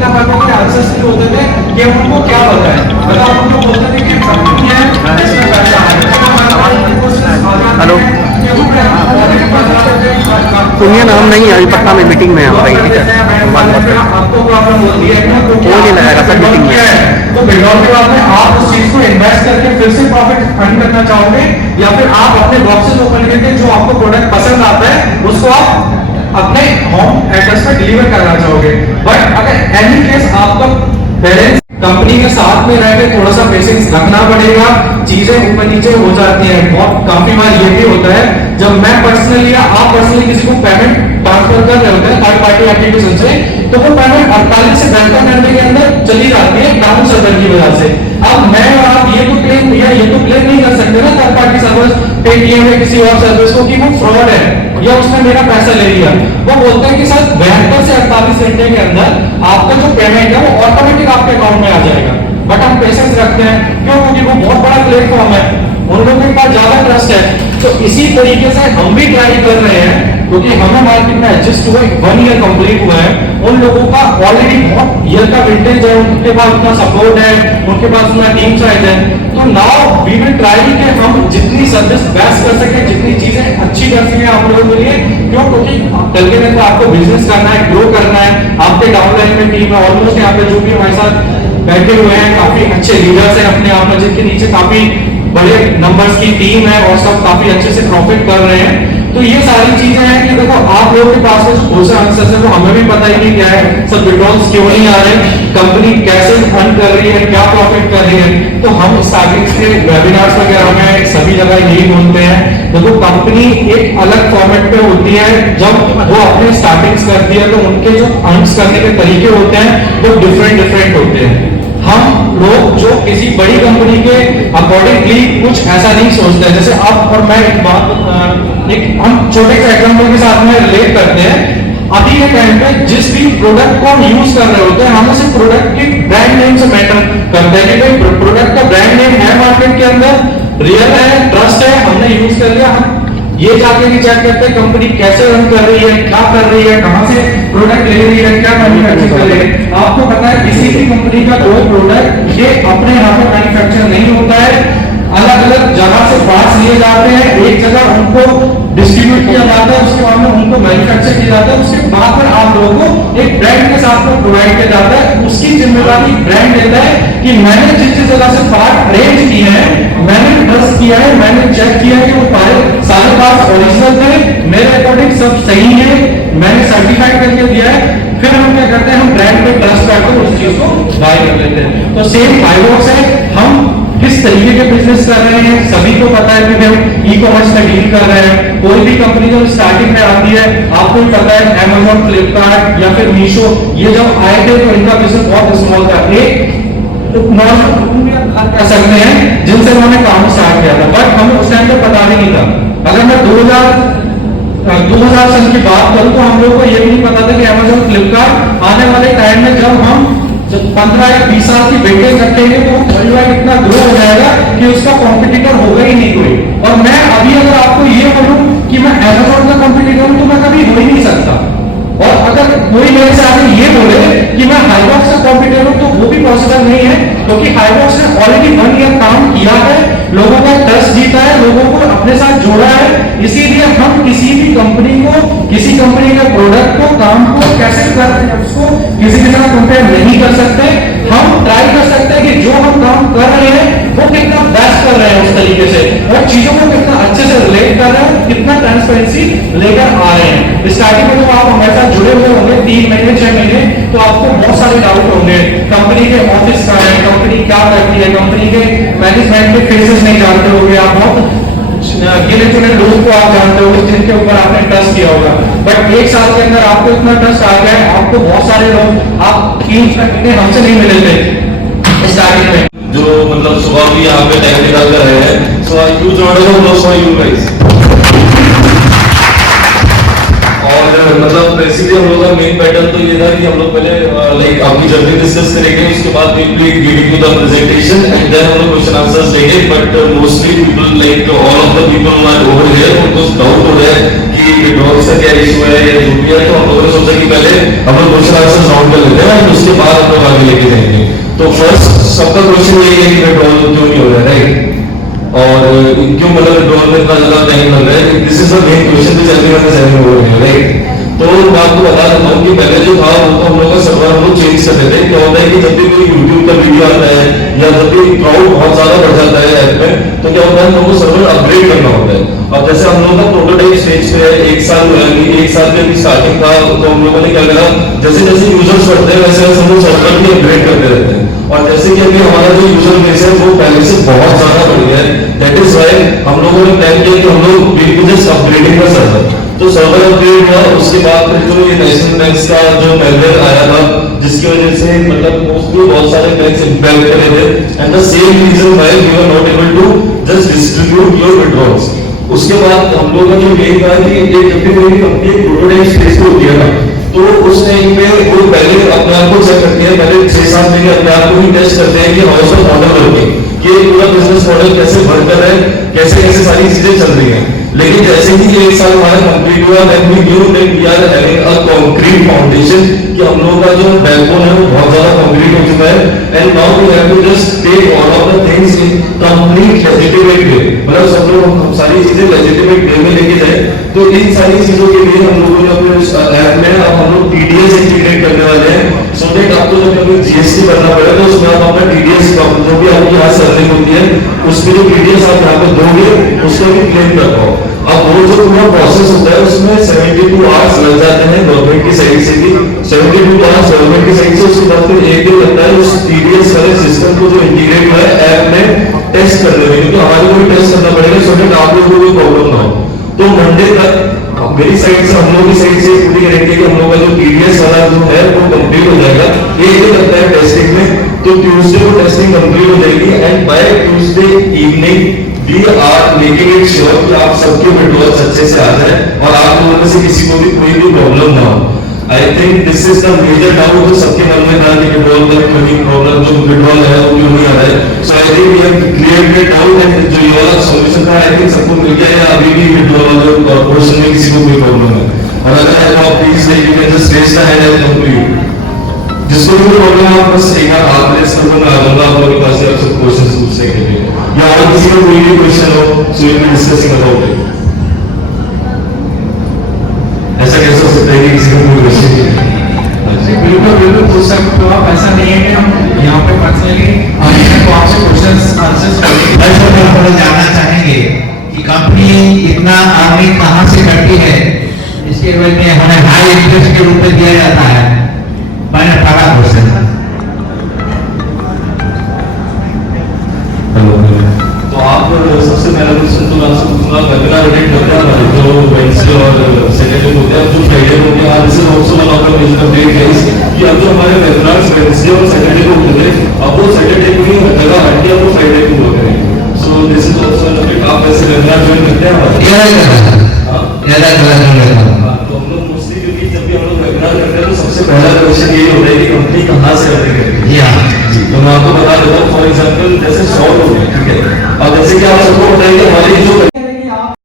क्या करते थे, आंसर्स नहीं होते थे कि उनको क्या बताएं। मतलब उनको बोलते थे कि कंपनी है, इसमें पैसा है। हेलो सुनिए ना, हम नहीं है अभी पटना में मीटिंग में है भाई, ठीक है बात करते हैं। आपको प्रॉब्लम होती है वो नहीं लगाएगा सर मीटिंग में। तो विड्रॉल के बाद में आप उस चीज को इन्वेस्ट करके फिर से प्रॉफिट अर्न करना चाहोगे, या फिर आप अपने बॉक्सेस ओपन करके जो आपको प्रोडक्ट पसंद आता है उसको आप अपने होम एड्रेस पे डिलीवर करना चाहोगे। बट अगर एनी केस आपका पेरेंट्स कंपनी के साथ में रहकर थोड़ा सा पेशेंस रखना पड़ेगा, चीजें ऊपर नीचे हो जाती हैं। बहुत काफी बार ये भी होता है जब मैं पर्सनली या आप पर्सनली किसी को पेमेंट ट्रांसफर कर रहे होते हैं थर्ड पार्टी एप्लीकेशन से, तो वो पेमेंट 48 से 72 घंटे के अंदर चली जाती है डाउन सर्वर की वजह से। अब मैं और आप ये तो क्लेम नहीं कर सकते ना थर्ड पार्टी सर्विस पेटीएम या किसी और सर्विस को कि वो फ्रॉड है या उसने मेरा पैसा ले लिया। वो बोलते हैं कि सर 72 से 48 घंटे के अंदर आपका जो पेमेंट है वो ऑटोमेटिक आपके अकाउंट में आ जाएगा। बट हम पेशेंस रखते हैं, क्यों? क्योंकि वो बहुत बड़ा प्लेटफॉर्म है, उन लोगों के पास ज्यादा ट्रस्ट है। तो इसी तरीके से हम भी ट्राई कर रहे हैं, क्योंकि हमें मार्केट में एडजस्ट हुआ 1 ईयर कंप्लीट हुआ है। उन लोगों का ऑलरेडी बहुत ईयर का विंटेज है, उनके पास उतना सपोर्ट है, उनके पास उतना टीम साइज है। तो नाउ वी विल ट्राई कि हम जितनी सर्विस बेस्ट कर सके, जितनी चीजें अच्छी कर सके आप लोगों के लिए। क्यों? क्योंकि कल के दिन तो आपको बिजनेस करना है, ग्रो करना है। आपके डाउनलाइन में टीम है, ऑलमोस्ट यहाँ पे जो भी हमारे साथ बैठे हुए हैं काफी अच्छे लीडर्स हैं अपने आप में, जिनके नीचे काफी बड़े नंबर्स की टीम है और सब काफी अच्छे से प्रॉफिट कर रहे हैं। तो ये सारी चीजें हैं कि देखो आप लोगों के पास में जो दूसरा आंसर है वो हमें भी पता ही नहीं क्या है, सब विड्रॉल्स क्यों नहीं आ रहे, कंपनी कैसे अर्न कर रही है, क्या प्रॉफिट कर रही है। तो हम स्टार्टिंग से वेबिनार्स वगैरह में सभी जगह यही बोलते हैं, देखो कंपनी एक अलग फॉर्मेट पे होती है। जब वो अपने स्टार्टिंग्स करती है तो उनके जो अर्न करने के तरीके होते हैं वो डिफरेंट होते हैं। हम लोग जो किसी बड़ी कंपनी के अकॉर्डिंगली कुछ ऐसा नहीं सोचते। जैसे आप और मैं एक हम छोटे से एग्जांपल के साथ में रिलेट करते हैं। अभी के टाइम पे जिस भी प्रोडक्ट को हम यूज कर रहे होते हैं, हमें सिर्फ प्रोडक्ट की ब्रांड नेम से मैटर करता है कि भाई प्रोडक्ट का ब्रांड नेम है मार्केट के अंदर, रियल है, ट्रस्ट है, हमने यूज कर लिया। हम ये जाके नहीं चेक करते कंपनी कैसे रन कर रही है, क्या कर रही है, कहां से प्रोडक्ट ले रही है, क्या मैन्युफैक्चर कर रही है। आपको पता है किसी भी कंपनी का कोई प्रोडक्ट ये अपने यहाँ पर मैन्युफैक्चर नहीं होता है, अलग अलग जगह से पार्ट्स लिए जाते हैं, एक जगह उनको डिस्ट्रीब्यूट किया जाता है, उसके बाद में उनको मैन्युफैक्चर किया जाता है, उसके बाद में आप लोगों को एक ब्रांड के साथ में प्रोवाइड किया जाता है। उसकी जिम्मेदारी ब्रांड लेता है कि मैंने जिस जिस जगह से पार्ट अरेंज किए हैं, मैंने ट्रस्ट किया है, मैंने चेक किया है कि वो सारे पार्ट्स ओरिजिनल थे, मेरे अकॉर्डिंग सब सही है, मैंने सर्टिफाइड करके दिया है। फिर हम क्या करते हैं, हम ब्रांड पे ट्रस्ट करके उस चीज को बाय कर लेते हैं। तो सेम फाइबॉक्स है, हम किस तरीके के बिजनेस कर रहे हैं सभी को पता है कि हम ई कॉमर्स में डील कर रहे हैं। कोई भी कंपनी जब स्टार्टिंग में आती है, आपको पता है Amazon, फ्लिपकार्ट या फिर मीशो, ये जब आए थे तो इनका बिजनेस बहुत स्मॉल था, एक नॉर्मल कह सकते हैं जिनसे उन्होंने काम स्टार्ट किया था। बट हमें उस टाइम पे पता भी नहीं था। अगर मैं 2000 सन की बात करूं तो हम लोगों को ये भी नहीं पता था कि Amazon, फ्लिपकार्ट आने वाले टाइम में जब 15 या 20 साल की वेटेज रखेंगे तो वर्ल्ड वाइड इतना ग्रो हो जाएगा कि उसका कॉम्पिटिटर होगा ही नहीं कोई। और मैं अभी अगर आपको ये बोलूं कि मैं Amazon का कॉम्पिटिटर हूं तो मैं कभी हो ही नहीं सकता। और अगर कोई मेरे से आगे ये बोले कि मैं हाइबॉक्स का कॉम्पिटिटर हूं तो वो भी पॉसिबल नहीं है, क्योंकि हाइबॉक्स ने ऑलरेडी 1 ईयर काम किया है, लोगों का ट्रस्ट जीता है, लोगों को अपने साथ जोड़ा है। इसीलिए हम किसी भी कंपनी को, किसी कंपनी के प्रोडक्ट को, काम को कैसे कर रहे हैं उसको किसी के साथ कंपेयर नहीं कर सकते। हम ट्राई कर सकते हैं कि जो हम काम कर रहे हैं वो कितना बेस्ट कर रहे हैं उस तरीके से, और चीजों को कितना अच्छे से रिलेट कर रहे हैं, कितना ट्रांसपेरेंसी लेकर आ रहे हैं। स्टार्टिंग में तो आप हमारे साथ जुड़े हुए होंगे 3 महीने 6 महीने, तो आपको बहुत सारे डाउट होंगे कंपनी के ऑफिस का है, कंपनी क्या करती है, कंपनी के मैनेजमेंट के फेसेस नहीं जानते होंगे, आप बहुत गिने चुने लोगों को आप जानते होंगे जिनके ऊपर आपने ट्रस्ट किया होगा। बट 1 साल के अंदर आपको इतना ट्रस्ट आ गया है, आपको बहुत सारे लोग आप 3 महीने हमसे नहीं मिले थे स्टार्टिंग में, जो मतलब सुबह भी यहाँ पे टाइम निकाल कर रहे हैं। So a huge round of applause for you guys. और मतलब बेसिकली हम लोग का मेन पैटर्न तो ये था कि हम लोग पहले लाइक अपनी जर्नी डिस्कस करेंगे, उसके बाद will be giving you the presentation and then हम लोग क्वेश्चन आंसर्स लेंगे। But mostly people like all of the people are over here, उनको डाउट हो रहा है कि विड्रॉल से क्या इशू है या जो भी है, तो हम लोगों ने सोचा कि पहले हम लोग क्वेश्चन आंसर्स राउंड कर लेते हैं और उसके बाद हम लोग आगे लेके जाएंगे। तो फर्स्ट सबका क्वेश्चन यही है कि विड्रॉल क्यों नहीं हो रहा है, राइट? और क्यों मतलब विड्रॉल में इतना ज्यादा टाइम लग रहा है? This is the main question which everyone is having over here, right? तो मैं आपको बता देता हूँ कि पहले जो था वो तो हम लोग का सर्वर हम लोग चेंज कर देते हैं। क्या होता है कि जब भी कोई यूट्यूब का वीडियो आता है या जब भी क्राउड बहुत ज्यादा बढ़ जाता है ऐप में, तो क्या होता है हम लोग को सर्वर अपग्रेड करना होता है। अब जैसे हम लोग का प्रोटोटाइप स्टेज पे है, 1 साल हुआ है, 1 साल के स्टार्टिंग था, तो हम लोगों ने क्या करा, जैसे जैसे यूजर्स बढ़ते हैं वैसे वैसे हम लोग सर्वर भी अपग्रेड करते रहते हैं। और जैसे कि अभी हमारा जो यूजर बेस है वो पहले से बहुत ज्यादा बढ़ गया है, दैट इज व्हाई हम लोगों ने प्लान किया कि हम लोग will be just upgrading the server. तो सर्वर अपग्रेड हुआ, उसके बाद फिर जो ये नेशनल बैंक्स का जो मेलवेयर आया था, जिसकी वजह से मतलब मोस्टली बहुत सारे बैंक्स इंपैक्ट करे थे, and the same reason why we were not able to just distribute your withdrawals. उसके बाद हम लोगों का जो मेन था कि एक जब भी कोई कंपनी प्रोटोटाइप स्टेज पे होती है ना, तो उस टाइम पे वो पहले अपने आप को चेक करती है, पहले 6-7 महीने अपने आप को ही टेस्ट करते हैं कि how is the model working, कि पूरा बिजनेस मॉडल कैसे वर्क कर रहा है, कैसे कैसे सारी चीजें चल रही हैं। लेकिन जैसे ही 1 साल हमारा कंप्लीट हुआ, then we knew that we are having a concrete foundation, कि हम लोगों का जो बैकबोन है वो बहुत ज्यादा कंक्रीट हो चुका है। And now we have to just take all of the things in complete legitimate way, मतलब सब लोग हम सारी चीजें लेजिटिमेट वे में लेके जाए। तो इन सारी चीजों के लिए हम लोगों ने अपने ऐप में अब हम लोग टीडीएस इंटीग्रेट करने वाले हैं, सो दैट आपको जब कभी जीएसटी भरना पड़े तो उसमें आप अपना टीडीएस जो भी आपकी यहाँ सर्विस होती है उसमें जो टीडीएस आप यहाँ पे दोगे उसको भी क्लेम कर पाओ। अब वो जो पूरा प्रोसेस होता है उसमें 72 आवर्स लग जाते हैं गवर्नमेंट की साइड से भी, 72 आवर्स गवर्नमेंट की साइड से, उसके बाद फिर 1 दिन लगता है उस टीडीएस वाले सिस्टम को जो इंटीग्रेट हुआ है ऐप में टेस्ट करने में, क्योंकि हमारे को भी टेस्ट करना पड़ेगा सो दैट आप लोगों को कोई प्रॉब्लम ना हो। तो मंडे तक मेरी साइड से, हम लोग की साइड से पूरी गारंटी है कि हम लोग का जो टीडीएस वाला जो है वो कंप्लीट हो जाएगा। 1 दिन लगता है टेस्टिंग में, तो ट्यूसडे को टेस्टिंग कंप्लीट हो जाएगी and by Tuesday evening we are making it sure कि आप सबके विड्रॉल्स अच्छे से आ जाए और आप लोगों में से किसी को भी कोई भी प्रॉब्लम ना हो। I think this is the major doubt जो सबके मन में था कि विड्रॉल में कोई प्रॉब्लम, जो विड्रॉल है वो क्यों नहीं आ रहा है। So I think we have cleared it out and जो ये वाला सॉल्यूशन था आई थिंक सबको मिल गया है। अभी भी विड्रॉल कॉर्पोरेशन में किसी को कोई प्रॉब्लम है और अगर है तो आप please like you can just raise the hand and complete. जिसको भी प्रॉब्लम है आप बस एक बार हाथ रेज कर दो, मैं आ जाऊंगा आप लोगों के पास से आप सब क्वेश्चंस पूछने के लिए, या और किसी को कोई भी क्वेश्चन हो so we will discussing about it. ऐसा कैसे हो सकता है कि किसी को कोई क्वेश्चन नहीं है? बिल्कुल बिल्कुल पूछ सकते हो आप, ऐसा नहीं है कि हम यहाँ पे पर्सनली तो आपसे क्वेश्चंस आंसर्स करेंगे। ऐसा हम थोड़ा जानना चाहेंगे कि कंपनी इतना अर्निंग कहाँ से करती है, इसके वजह में हमें हाई इंटरेस्ट के रूप में दिया जाता है। मैंने पढ़ा क्वेश्चन। तो आप सबसे पहला क्वेश्चन तो आपसे पूछूंगा, वेबिनार अटेंड करते हैं हमारे जो वेडनेसडे और सैटरडे होते हैं, जो फ्राइडे होते हैं, this is also one of the major update guys कि अब जो हमारे वेबिनार्स वेडनेसडे और सैटरडे को होते थे अब वो सैटरडे को ही जगह हट के अब वो फ्राइडे को हुआ करेंगे। So this is also an update. आप ऐसे वेबिनार ज्वाइन करते हैं हमारे? तो हम लोग मोस्टली, क्योंकि जब भी हम लोग वेबिनार करते हैं तो सबसे पहला क्वेश्चन यही होता है कि कंपनी कहाँ से अर्निंग करती है। तो मैं आपको बता देता हूँ, फॉर एग्जाम्पल जैसे 100 लोग हैं, ठीक है, अब जैसे कि आप सबको पता है कि हमारी जो